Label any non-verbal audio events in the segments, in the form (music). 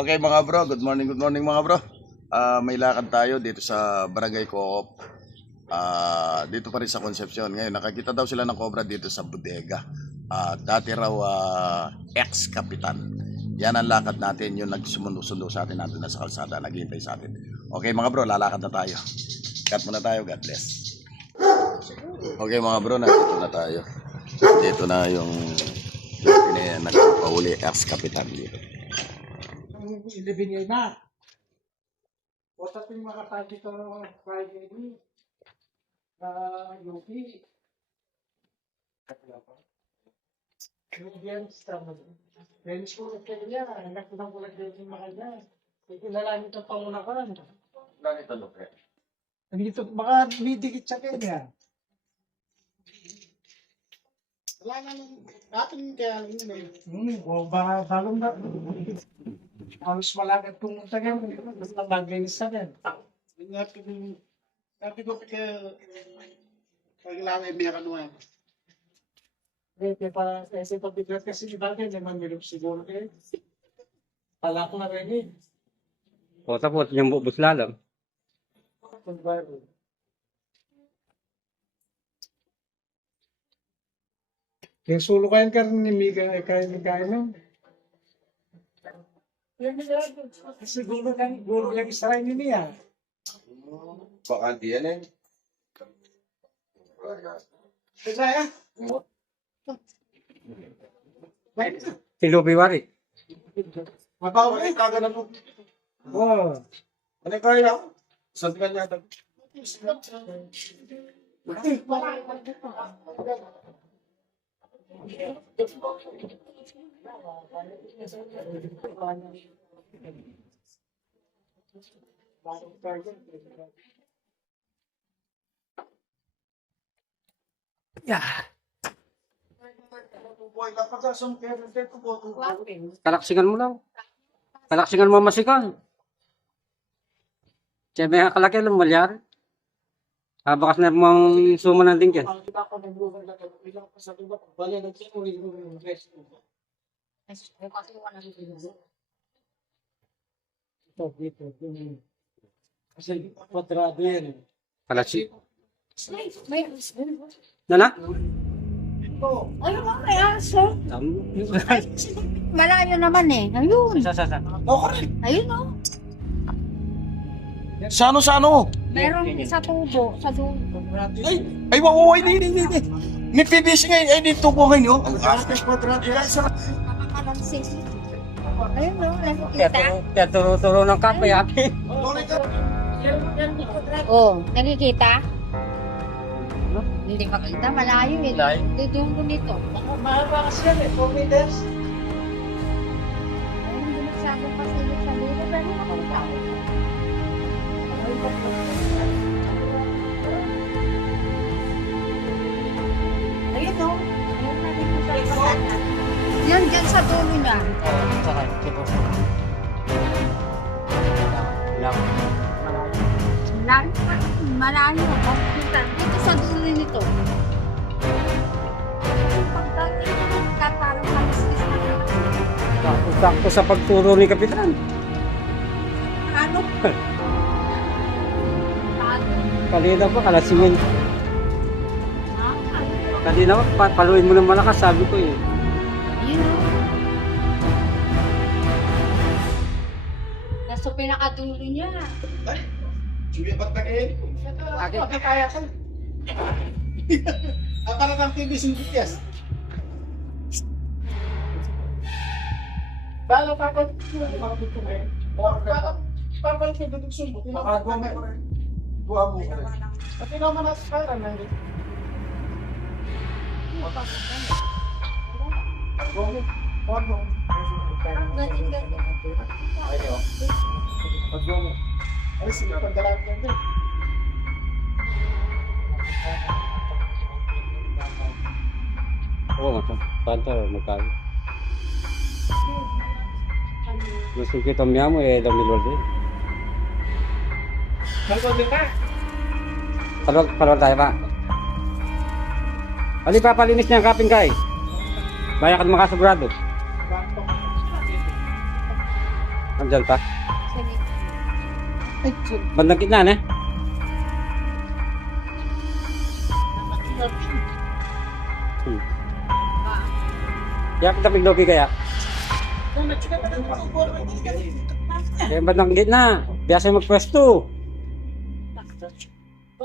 Okay mga bro, good morning, good morning mga bro. Ah, may lakad tayo dito sa Barangay Coop. Ah, dito pa rin sa Concepcion. Ngayon, nakakita daw sila ng cobra dito sa bodega. Ah, dati raw ah, ex-kapitan. Yan ang lakad natin, yung nagsumundo-sundo sa atin natin na sa kalsada, naghihintay sa atin. Okay mga bro, lalakad na tayo. Cut muna tayo, God bless. Okay mga bro, nandito na tayo. Dito na yung nagpapahuli ex-kapitan dito. Ilibingay na. Wata ting makatagi ko Friday ni. Ah, Yuki. Yung sa Then school of Kenya, anak ko lang ulit din makanya. Ikinalangit ang pangunakan. Ganito, Lupe. Nandito, baka nidikit sa Kenya. Wala na lang. Atin kaya yun eh. Hmm, o baka balong na. Halos malagat pumunta ka. Basta maglinis sa akin. Ingat ko. Sabi ko kaya kailangan may kanuan. Hindi, para kasi pagbigat kasi di ba kayo naman nilong siguro kayo. Pala ko na rin eh. O tapos yung bubus lalang. Kung Yung sulo kayo ka rin ni Mika, ay kayo ni kayo nun. Siguro lang, siguro lang Israel niya. Baka di yan eh. Kaya, Si Lupi Wari. Mabawa eh, kaga na po. oh, Ano kaya? Saan ka niya? Boy, kapag po. Kalaksingan mo lang. Kalaksingan mo masikan. Siya may kalaki lang malyari. Ah, bakas na mong sumo din ko na dito, yung- Kasi kwadrado yan. May, Nana? ano ba may aso? Malayo naman eh. Ayun. Sa sa sa. Ayun oh. Sa ano, sa ano? Meron sa tubo, sa dulo. Ay, ay, wow, wow, ay, hindi, hindi, hindi. May PVC ngayon, ay, dito po ngayon. Ang aking kwadrado. Ay, sa Nakakalansing. Ayun oh, nakikita. Kaya turo-turo ng kape yaki. Oh, nakikita? Hindi makita, malayo eh. Malayo. Dudungo nito. Ako, mahaba kasi yan eh, 4 meters. Ayun, binagsago pa sila sa dulo, pero nakakita. Ayun oh. Ayun, nakikita sa sana. Yan, dyan sa dulo niya. Malayo, malayo. Makikita. Dito sa dulo nito. Pagdating ka, parang kaliskis na Sakto sa pagturo ni Kapitan. Ano? (laughs) Ano? Kanina pa, kalasingin. Ano? Kanina pa, pa paluin mo ng malakas, sabi ko eh. O. Nasa pinakadulo niya. Sige, ba't na kayo? Ako, kaya ko. Ang parang ang PVC yes. Balo pa ko. Papal ko dito sumbo. Makagawa mo ko rin. Buha mo ko rin. Pati naman na sa kaya na rin. Huwag mo. Galing-galing. Paggawa mo. Ay, sige, pagdalagan ko din. Oo, oh, panta, magkano. Gusto kita mo eh, dami lord Nagod ka. Palwag, palwag tayo pa. Ali pa, palinis niya ang kaping kay. Baya ka makasugurado. Andyan pa. Sige. Bandang gitna na. Hmm. Kaya kita piglogi kaya. Kaya bandang gitna. Biasa magpwesto.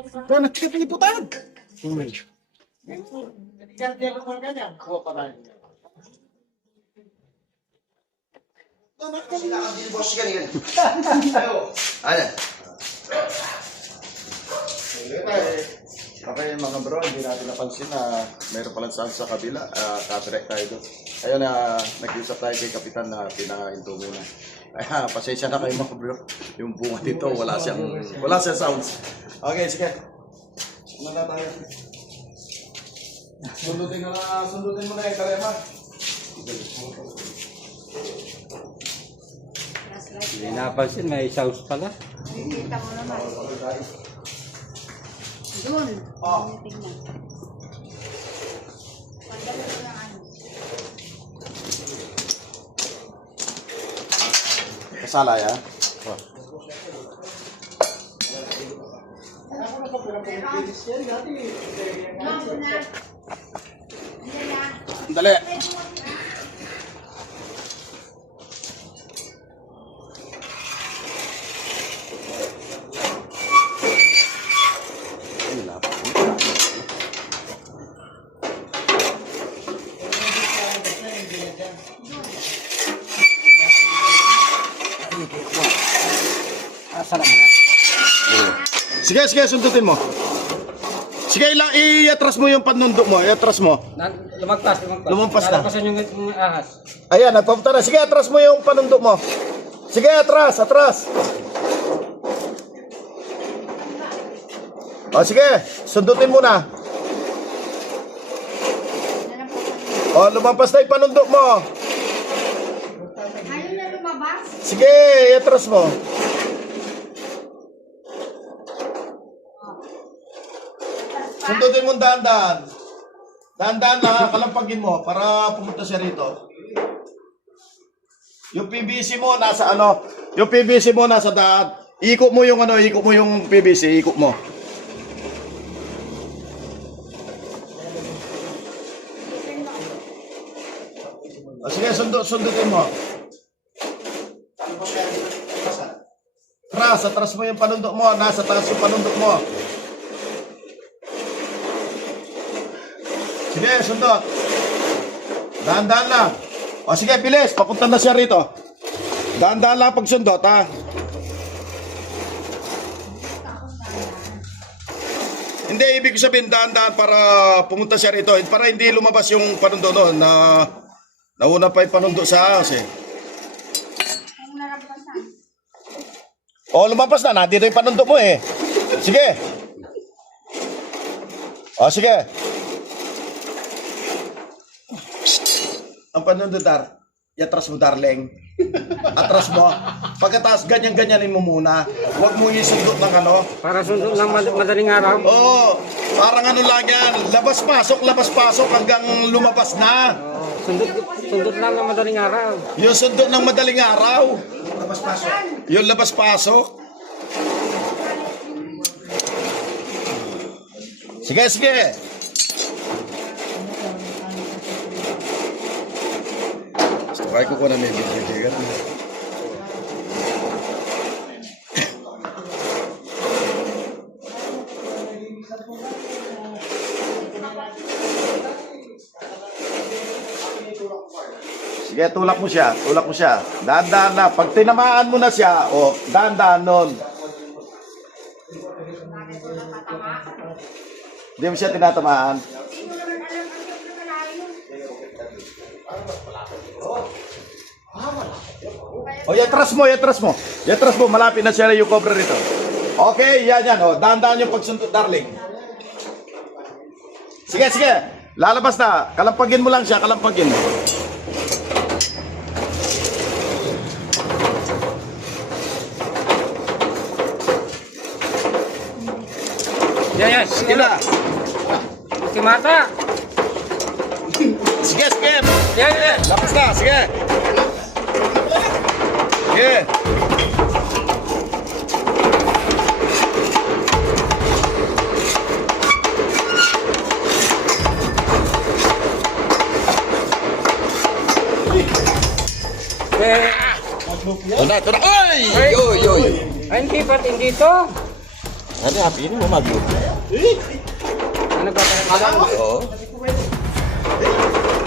Pero nagkita ni putag. Ano? Okay mga bro, hindi natin napansin na mayroon palang saan sa kabila. Uh, Katrek tayo doon. Ayun na nag-usap tayo kay Kapitan na pinaka-into muna. Kaya pasensya na kayo mga bro. Yung bunga dito, wala siyang, wala siyang sounds. Okay, sige. Muna tayo. Sundutin mo na, sundutin mo na yung kalema. Hindi napansin, may sauce pala. Nakikita mo naman. Doon. Oh. Tingnan. Pandala ko ng ano. Kasala ya? Doon ko na. Hindi na. Dali. Sige, sige, sundutin mo. Sige, ilang i-atras mo yung panundok mo. I-atras mo. Na, lumagpas, lumagpas. Lumampas na. Lalapasan yung, yung ahas. Ayan, nagpapunta na. Sige, atras mo yung panundok mo. Sige, atras, atras. O, sige, sundutin mo na. O, lumampas na yung panundok mo. Ayaw na lumabas. Sige, i-atras mo. Sundutin mo dahan-dahan. Dahan-dahan lang, kalampagin mo para pumunta siya rito. Yung PVC mo nasa ano, yung PVC mo nasa daan. Ikot mo yung ano, ikot mo yung PVC, ikot mo. O sige, sundo, sundutin mo. Atras, atras mo yung panundok mo. Nasa taas yung panundok mo. Sige, sundot. Dahan-dahan lang. O sige, bilis. Papunta na siya rito. Dahan-dahan lang pag sundot, ha? Hindi, ibig sabihin, dahan-dahan para pumunta siya rito. Para hindi lumabas yung panundo noon na nauna pa yung panundo sa ahas, eh. O, lumabas na. Nandito yung panundo mo eh. Sige. O, sige. Ang panundo, Dar. Iatras mo, darling. Atras mo. Pagkatapos, ganyan-ganyanin mo muna. Huwag mo isundot ng ano. Para sundot mad- madaling araw. Oo, parang ano lang yan. Labas-pasok, labas-pasok hanggang lumabas na. Sundot, sundot lang ng madaling araw. Yung sundot ng madaling araw. Yung labas-pasok. Sige, sige. Kayo ko na may video Sige, tulak mo siya. Tulak mo siya. Dahan-dahan na. Pag tinamaan mo na siya, o, dahan-dahan nun. Hindi mo siya tinatamaan. O, yatras mo, yatras mo. Yatras mo, malapit na siya yung cobra rito. Okay, yan, yan. O, dahan-dahan yung pagsuntot, darling. Sige, sige. Lalabas na. Kalampagin mo lang siya, kalampagin. Yan, yan. Sige na. Si Mata. Sige, sige. Yan, yan. Lapas na, sige. Yeah. Eh, Ito na, ito na. Ay! Yoy, yoy. ay, hindi ba't hindi to? Ano, happy mo mag-loop? Ano ba tayo? Oo.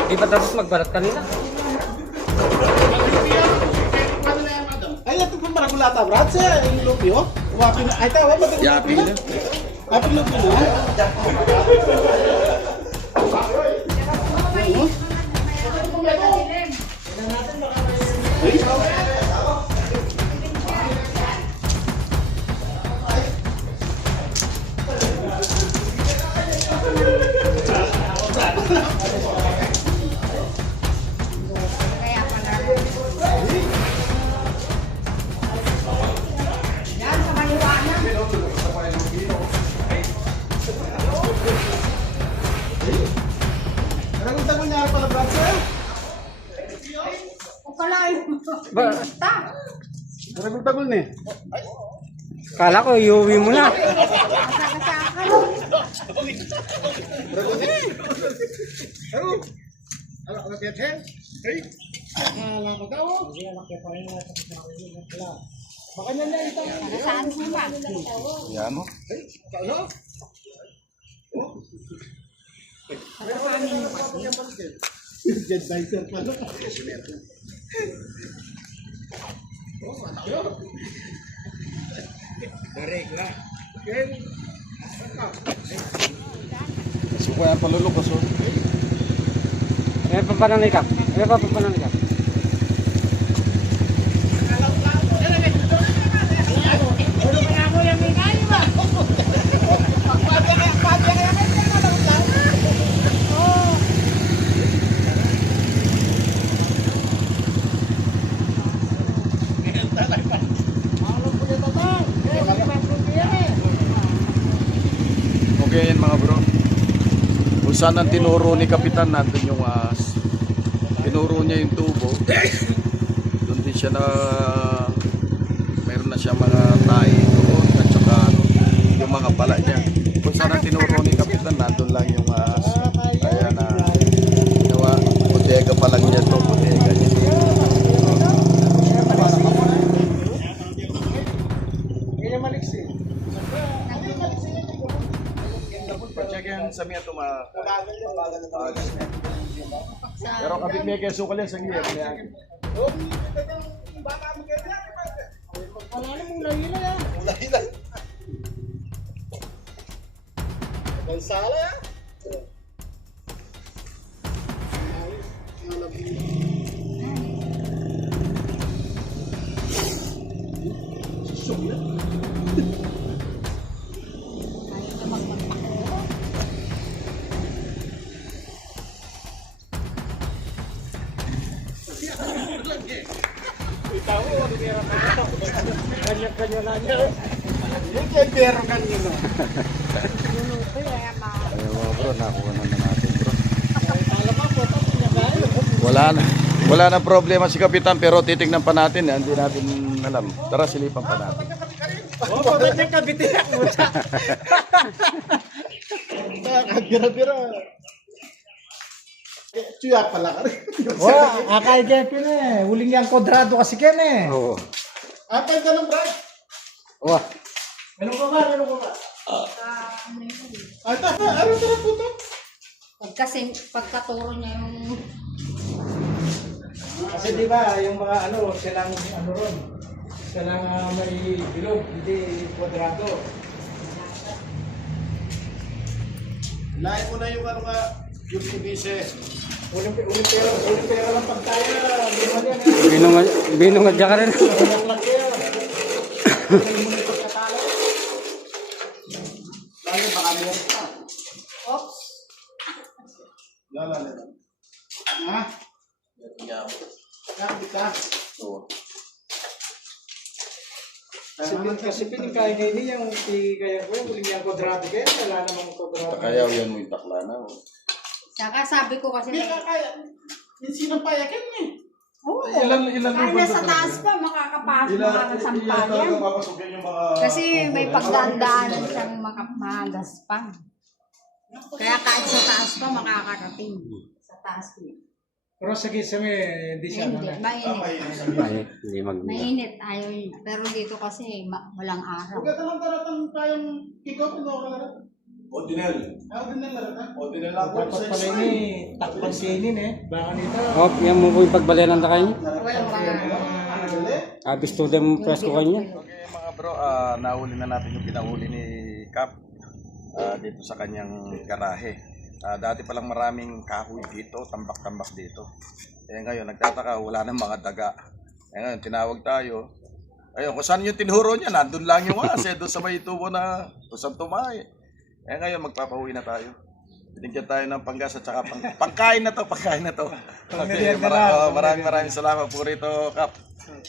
Di ba tapos magbalat kanina? Maragulata, Brad. Sa yung lupyo. Wapin na. Ay, tawa ba ito? Yapi na. Wapin lupyo na. Mo niya pala, Brad. Sa O kalain mo. Ba, Ta. Maragulata mo ni. kala ko iuwi mo na. Kasakasakan. Ano, ano, Tete? Hey. Ala daw. Baka na na mo ba? Yan mo. Ano? Jet dicer pala. So, kaya palulukas, oh. May papanangikap. May papanangikap. Okay yan mga bro. Kung saan ang tinuro ni Kapitan, nandun yung ahas. Tinuro niya yung tubo. Doon din siya na meron na siya mga tahi doon at saka ano, yung mga pala niya. Kung saan tinuro ni Kapitan, Pero kapit niya kaya sukal yan sa giya. Wala na mula hila yan. Mula hila. Bansala yan. Yung kay pero kanyo no. Ayun mga bro, nakuha na na natin bro. Wala na. Wala na problema si Kapitan pero titignan pa natin. eh, Hindi natin alam. Tara silipan pa natin. Oh, bakit niya kabitiyak mo siya? Kabira-bira. Tuya pala ka rin. Wah, akay kaya kini eh. Huling yang kodrado kasi kini eh. Oo. Apay ka ng brad. Wah. Ano ka ba? Ano ka ba? Ay, ta, ano tara puto? Pagkasi, pagkaturo niya yung Kasi di ba, yung mga ano, silang ano ron. Silang ah, may bilog, hindi kodrado. Lain mo na yung ano ka, yung PVC. Uling, uling pera, uling pera lang pag tayo. Di ba yan? Binunga, binunga ka rin. Laki yan. Lalo baka meron pa. Oops. Lalo, lalo. Ha? Sabi ka. Kasi, pin- kasi pinikaya ngayon niya yung ti- kaya ko yung huling yang kodrado kaya wala namang kodrado. Kaya yan mo yung takla na. oh. Saka sabi ko kasi, Hindi ka kaya. Yung sinampayakan niya. oh, Ilan, ilan Kaya nasa taas pa, makakapasok, makakasampayan. papasukin yung mga... Kasi may pagdandaanan siyang makapagas pa. Kaya kahit sa taas pa, makakarating. Sa taas niya. Pero sa kisame, hindi siya ano Hindi, na. mainit. Ay, hindi mag... Mainit, ayaw niya. Pero dito kasi ma- walang araw. Huwag ka naman taratang kayang kick-off, no? Ordinal. Ako din lang laratan. Ordinal lang. Dapat pala ini, takpan kainin eh. Baka nito. Oh, yan mo po yung pagbalayan ng takay niya. Walang mga... Abis to them presko kanya. Okay mga bro, ah, nahuli na natin yung pinahuli ni Cap ah, dito sa kanyang garahe. Ah, dati palang maraming kahoy dito, tambak-tambak dito. Eh ngayon, nagtataka, wala nang mga daga. Eh ngayon, tinawag tayo. Ayun, kung saan yung tinuro niya, nandun lang yung as, eh, doon sa may tubo na, kung saan tumahay. Eh ngayon, magpapauwi na tayo. Binigyan tayo ng panggas at saka pang, pangkain na to, pangkain na to. (laughs) Okay, mara- oh, maraming maraming salamat po rito, Kap.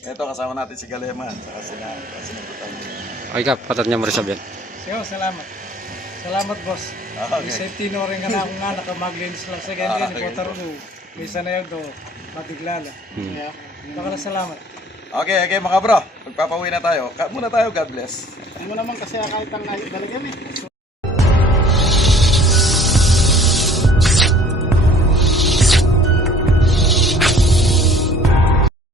Ito, kasama natin si Galema, saka si Na, sinabutan niya. Ay ka, patat niya mo rin sabihin. Siyo, salamat. Salamat boss. Ah, okay. Isay tino rin ka na ako nga nakamaglinis lang sa ganyan. Ah, Ah, okay. Ko. Minsan na yun to. Mabiglala. Hmm. Kaya, baka na salamat. Okay, okay mga bro. Magpapauwi na tayo. Muna tayo, God bless. Hindi mo naman kasi kahit ang nalagyan eh.